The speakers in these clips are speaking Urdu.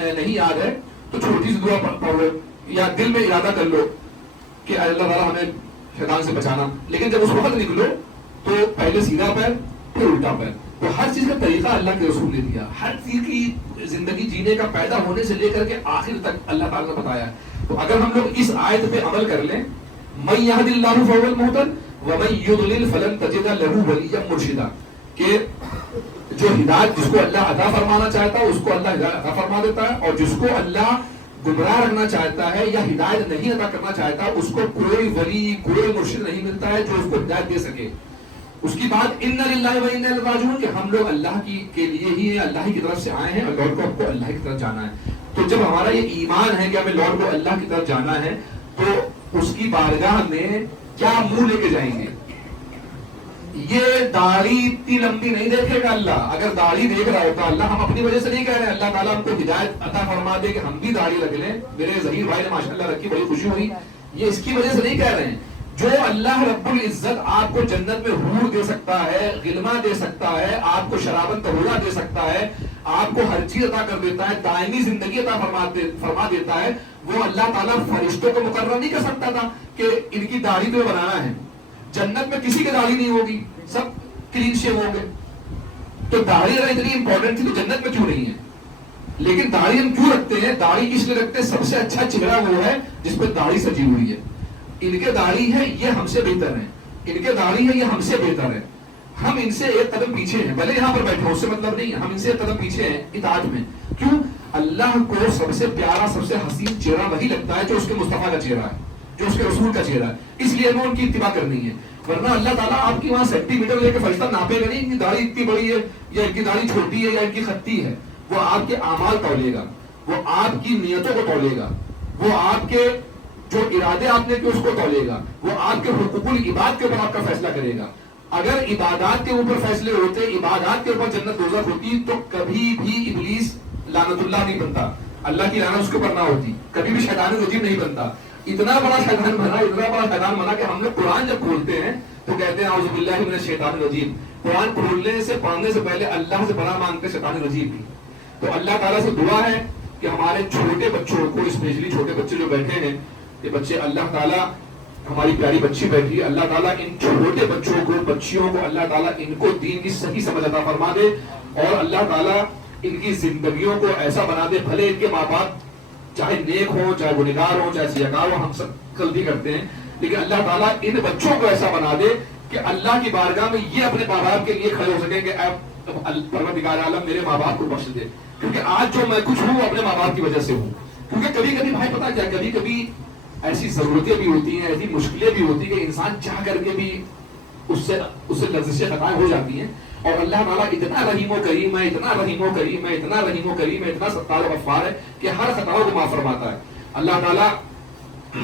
نہیں یاد ہے تو چھوٹی سی دعا پڑھ لو یا دل میں ارادہ کر لو کہ اللہ تعالیٰ ہمیں شیطان سے بچانا. لیکن جب اس وقت نکلو تو پہلے سیدھا پیر پھر الٹا پیر. تو ہر چیز کا طریقہ اللہ کے رسول نے دیا. ہر چیز کی زندگی جینے کا پیدا ہونے سے لے کر کے آخر تک اللہ تعالیٰ نے بتایا. تو اگر ہم لوگ اس آیت پہ عمل کر لیں, من یہد اللہ فہو المہتد ومن یضلل فلن تجد لہ ولیا مرشدا, کہ جو ہدایت جس کو اللہ عطا فرمانا چاہتا ہے اس کو اللہ ہدایت عطا فرما دیتا ہے, اور جس کو اللہ گمراہ رکھنا چاہتا ہے یا ہدایت نہیں عطا کرنا چاہتا اس کو کوئی ولی کوئی مرشد نہیں ملتا ہے جو اس کو ہدایت دے سکے. اس کی بات انا للہ و انا الیہ راجعون, کہ ہم لوگ اللہ کے لیے ہی اللہ ہی کی طرف سے آئے ہیں اور لوٹ کو ہم کو اللہ کی طرف جانا ہے. تو جب ہمارا یہ ایمان ہے کہ ہمیں لوٹ کو اللہ کی طرف جانا ہے تو اس کی بارگاہ میں کیا منہ لے کے جائیں گے. یہ داڑھی اتنی لمبی نہیں دیکھے گا اللہ. اگر داڑھی دیکھ رہا ہوتا اللہ, ہم اپنی وجہ سے نہیں کہہ رہے ہیں, اللہ تعالیٰ ہم کو ہدایت عطا فرما دے کہ ہم بھی داڑھی رکھ لیں. میرے ظہیر بھائی نے ماشاءاللہ رکھی, بڑی خوشی ہوئی. یہ اس کی وجہ سے نہیں کہہ رہے ہیں. جو اللہ رب العزت آپ کو جنت میں حور دے سکتا ہے, غلما دے سکتا ہے, آپ کو شرابن طہورا دے سکتا ہے, آپ کو ہر چیز عطا کر دیتا ہے, دائمی زندگی عطا فرما دیتا ہے, وہ اللہ تعالیٰ فرشتوں کو مقرر نہیں کر سکتا تھا کہ ان کی داڑھی تو بنانا ہے. جنت میں کسی کی داڑھی نہیں ہوگی, سب کلین شیو ہوں گے. تو داڑھی اگر اتنی امپورٹنٹ تھی تو جنت میں کیوں نہیں ہے؟ لیکن داڑھی ہم کیوں رکھتے ہیں؟ داڑھی اس لیے رکھتے ہیں, سب سے اچھا چہرہ وہ ہے جس پہ داڑھی سجی ہوئی ہے. ان کے داڑھی ہے یہ ہم سے بہتر ہے, ان کے داڑھی ہے یہ ہم سے بہتر ہے. ہم ان سے ایک قدم پیچھے ہیں, بھلے یہاں پر بیٹھے اس سے مطلب نہیں ہے, ہم ان سے ایک قدم پیچھے ہیں اطاعت میں. کیوں؟ اللہ کو سب سے پیارا سب سے حسین چہرہ وہی لگتا ہے جو اس کے مصطفیٰ کا چہرہ ہے, جو اس کے رسول کا چہرہ ہے. اس لیے ہمیں ان کی اتباع کرنی ہے. ورنہ اللہ تعالیٰ آپ کی وہاں سینٹی میٹر لے کے فرشتہ ناپے گا نہیں, ان کی داڑھی اتنی بڑی ہے یا ان کی داڑھی چھوٹی ہے یا ان کی خطی ہے. وہ آپ کے اعمال تولے گا, وہ آپ کی نیتوں کو تولے گا, وہ آپ کے جو ارادے آپ نے کیے اس کو تولے گا, وہ آپ کے حقوق العباد کے اوپر آپ کا فیصلہ کرے گا. اگر عبادات کے اوپر فیصلے ہوتے, عبادات کے اوپر جنت دوزخ ہوتی, تو کبھی بھی ابلیس لعنت اللہ نہیں بنتا, اللہ کی لعنت اس کے اوپر نہ ہوتی, کبھی بھی شیطان رجیم نہیں بنتا. اتنا بڑا شیطان بنا, اتنا بڑا شیطان بنا کہ ہم لوگ قرآن جب کھولتے ہیں تو کہتے ہیں اعوذ باللہ من الشیطان الرجیم. قرآن کھولنے سے پڑھنے سے پہلے اللہ سے پناہ مانگتے شیطان رجیم کی. تو اللہ تعالیٰ سے دعا ہے کہ ہمارے چھوٹے بچوں کو, اسپیشلی چھوٹے بچے جو بیٹھے ہیں, یہ بچے اللہ تعالیٰ, ہماری پیاری بچی بیٹھی ہے, اللہ تعالیٰ ان چھوٹے بچوں کو, بچیوں کو اللہ تعالیٰ ان کو دین کی صحیح سمجھ عطا فرما دے, اور اللہ تعالیٰ ان کی زندگیوں کو ایسا بنا دے. بھلے ان کے ماں باپ چاہے نیک ہوں, چاہے گنہگار ہوں, چاہے سیاکار ہوں, ہم سب غلطی کرتے ہیں, لیکن اللہ تعالیٰ ان بچوں کو ایسا بنا دے کہ اللہ کی بارگاہ میں یہ اپنے ماں باپ کے لیے کھڑے ہو سکیں کہ اے پروردگار عالم میرے ماں باپ کو بخش دے, کیونکہ آج جو میں کچھ ہوں اپنے ماں باپ کی وجہ سے ہوں. کیونکہ کبھی کبھی بھائی پتہ کیا, کبھی کبھی ایسی ضرورتیں بھی ہوتی ہیں, ایسی مشکلیں بھی ہوتی ہیں کہ انسان چاہ کر کے بھی اس سے لفظ خطائیں ہو جاتی ہیں. اور اللہ تعالیٰ اتنا رحیم و کریم ہے, اتنا رحیم و کریم ہے, اتنا رحیم و کریم ہے, اتنا ستار و غفار ہے کہ ہر خطاؤں کو معاف فرماتا ہے. اللہ تعالیٰ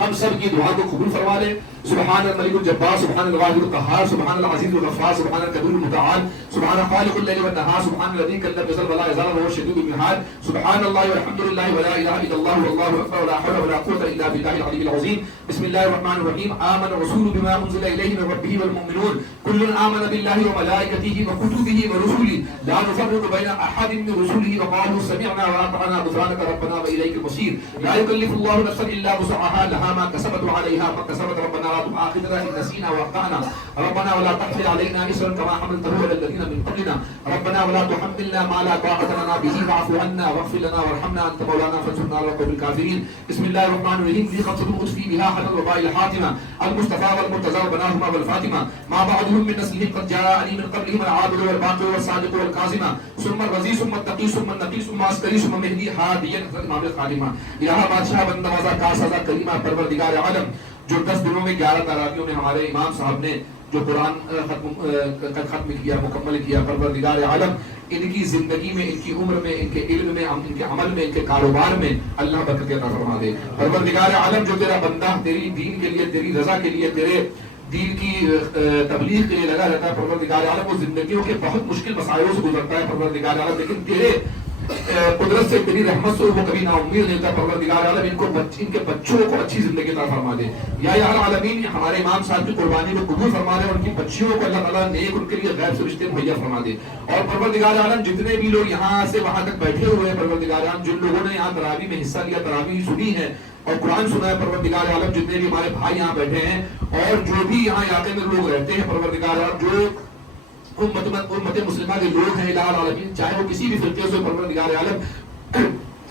ہم سب کی دعا کو قبول فرما لے. سبحان الملک الجبار, سبحان الواحد القہار, سبحان العزیز الغفار, سبحان الکبیر المتعال, سبحان خالق الليل والنهار, سبحان الذي كلم يزل ولا يزال وهو الشديد المهاد, سبحان الله والحمد لله ولا اله الا الله والله اكبر ولا حول ولا قوه الا بالله العلي العظيم. بسم الله الرحمن الرحيم. آمن الرسول بما انزل اليه من ربه والمؤمنون كل آمن بالله وملائكته وكتبه ورسله لا نفرق بين احد من رسله وقالوا سمعنا واطعنا غفرانك ربنا واليك المصير. لا يكلف الله نفسا الا وسعها لها ما كسبت وعليها ما اكتسبت. ربنا لا تؤاخذنا إن نسينا وأخطأنا. ربنا ولا تحمل علينا إصرا كما حملته على الذين من قبلنا. ربنا ولا تحملنا ما لا طاقة لنا به واعف عنا واغفر لنا وارحمنا أنت مولانا فانصرنا على القوم الكافرين. بسم الله الرحمن الرحيم. في خمسة أطفي بها حل الوباء الحاتمة المصطفى والمرتضى وبناهما والفاطمة ما بعدهم من نسلهم قد جاءني من قبلهم العادل والباقي والصادق والكاظم ثم الرزي ثم التقي ثم النقي ثم عسكري ثم مهدي هاديا امام الخادمہ. الہ بادشاہ بند نوازا کاسازا کریمہ پروردگار عالم, جو 10 دنوں میں 11 تراویحوں میں ہمارے امام صاحب نے جو قرآن ختم کیا, مکمل کیا, پروردگار عالم ان کی زندگی میں, ان کی عمر میں, ان کے علم میں, ان کے عمل میں, ان کے کاروبار میں اللہ برکت عطا فرما دے. پروردگار عالم جو تیرا بندہ تیری دین کے لیے, تیری رضا کے لیے, تیرے دین کی تبلیغ کے لیے لگا رہتا ہے, پروردگار عالم وہ زندگیوں کے بہت مشکل مسائلوں سے گزرتا ہے پروردگار عالم, لیکن تیرے قدرت سے تیری رحمت سے وہ کبھی نا امید نہیں ہوتا. پروردگار عالم ان کے بچوں کو اچھی زندگی عطا فرما دے. یا العالمین ہمارے امام صاحب کی قربانی کو قبول فرما دے اور ان کی بچیوں کو اللہ تعالیٰ نیک ان کے لیے غیب سے رشتے مہیا فرما دے. اور پروردگار عالم جتنے بھی لوگ یہاں سے وہاں تک بیٹھے ہوئے ہیں پروردگار عالم، جن لوگوں نے یہاں تراویح میں حصہ لیا، تراویح سنی ہے اور قرآن سنا ہے پروردگار عالم، جتنے بھی ہمارے بھائی یہاں بیٹھے ہیں اور جو بھی یہاں علاقے میں لوگ رہتے ہیں پروردگار عالم، جو امت مسلمہ کے لوگ ہیں الہ العالمین، چاہے وہ کسی بھی فرقے سے، پروردگار عالم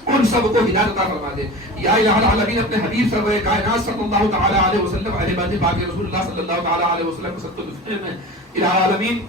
ان سب کو ہدایت عطا فرما دے. یا الہ العالمین اپنے حبیب سرور کائنات صلی اللہ تعالی علیہ وسلم، اہل بیت پاک رسول اللہ صلی اللہ تعالی علیہ وسلم کے صدقے میں الہ العالمین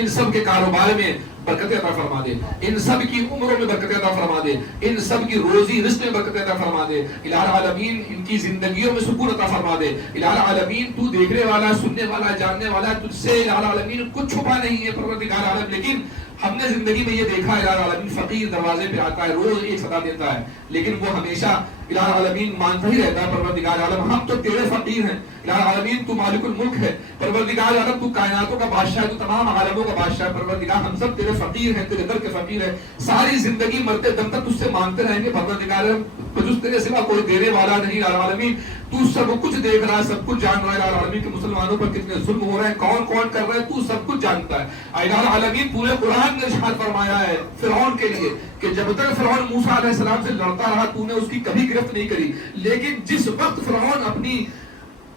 ان سب کے کاروبار میں برکت عطا فرما دے، ان سب کی عمروں میں برکت عطا فرما دے، ان سب کی روزی رزق میں برکت عطا فرما دے. الہ العالمین ان کی زندگیوں میں سکون عطا فرما دے. الہ العالمین تو دیکھنے والا، سننے والا، جاننے والا، تجھ سے الہ العالمین کچھ چھپا نہیں ہے پروردگار عالم. لیکن ہم نے زندگی میں یہ دیکھا الہ العالمین فقیر دروازے پہ آتا ہے، روز ایک صدا دیتا ہے، لیکن وہ ہمیشہ الہ العالمین مانتا ہی رہتا ہے پروردگار عالم ہم تو تیرے فقیر ہیں. الہ العالمین تو مالک الملک ہے پروردگار عالم، تو کائناتوں کا بادشاہ ہے، تو تمام عالموں کا بادشاہ ہے پروردگار. ہم سب تیرے فقیر ہیں، تیرے در کے فقیر ہیں. ساری زندگی مرتے دم تک تجھ سے مانگتے رہیں گے پروردگار عالم، بجز تیرے سوا کوئی دینے والا نہیں. الہ العالمین تو سب کچھ دیکھ رہا ہے، سب کچھ جان رہا ہے. الہ العالمین کہ مسلمانوں پر کتنے ظلم ہو رہے ہیں، کون کون کر رہے ہیں، تو سب کچھ جانتا ہے. الہ العالمین پورے قرآن نے ارشاد فرمایا ہے فرعون کے لیے کہ جب تک فرعون موسیٰ علیہ السلام سے لڑتا رہا تو نے اس کی کبھی گرفت نہیں کری، لیکن جس وقت فرعون اپنی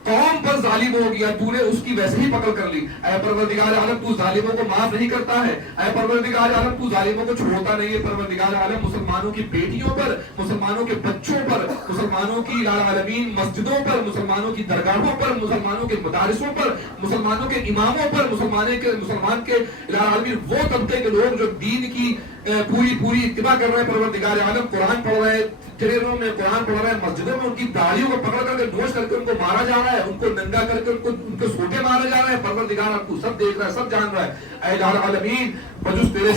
قوم پر ظالم ہو گیا تو نے اس کی ویسے ہی پکڑ کر لی. اے پروردگار عالم تو ظالموں کو معاف نہیں کرتا ہے، اے پروردگار عالم تو ظالموں کو چھوڑتا نہیں ہے. پروردگار عالم مسلمانوں کی بیٹیوں پر، مسلمانوں کے بچوں پر، مسلمانوں کی الہ العالمین مسجدوں پر، مسلمانوں کی درگاہوں پر، مسلمانوں کے مدارسوں پر، مسلمانوں کے اماموں پر، مسلمان کے الہ العالمین وہ طبقے کے لوگ جو دین کی پوری اتباع کر رہے ہیں پروردگار عالم، قرآن پڑھ رہے ہیں، ٹرینوں میں قرآن پڑھ رہے ہیں، مسجدوں میں ان کی داڑھیوں کو پکڑ کر کے نوچ کر کے ان کو مارا جا رہا ہے، ان کو ننگا کر کے ان کو سوٹے مارے جا رہے ہیں. پروردگار آپ کو سب دیکھ رہا ہے، سب جان رہا ہے. اے الہ العالمین بجز تیرے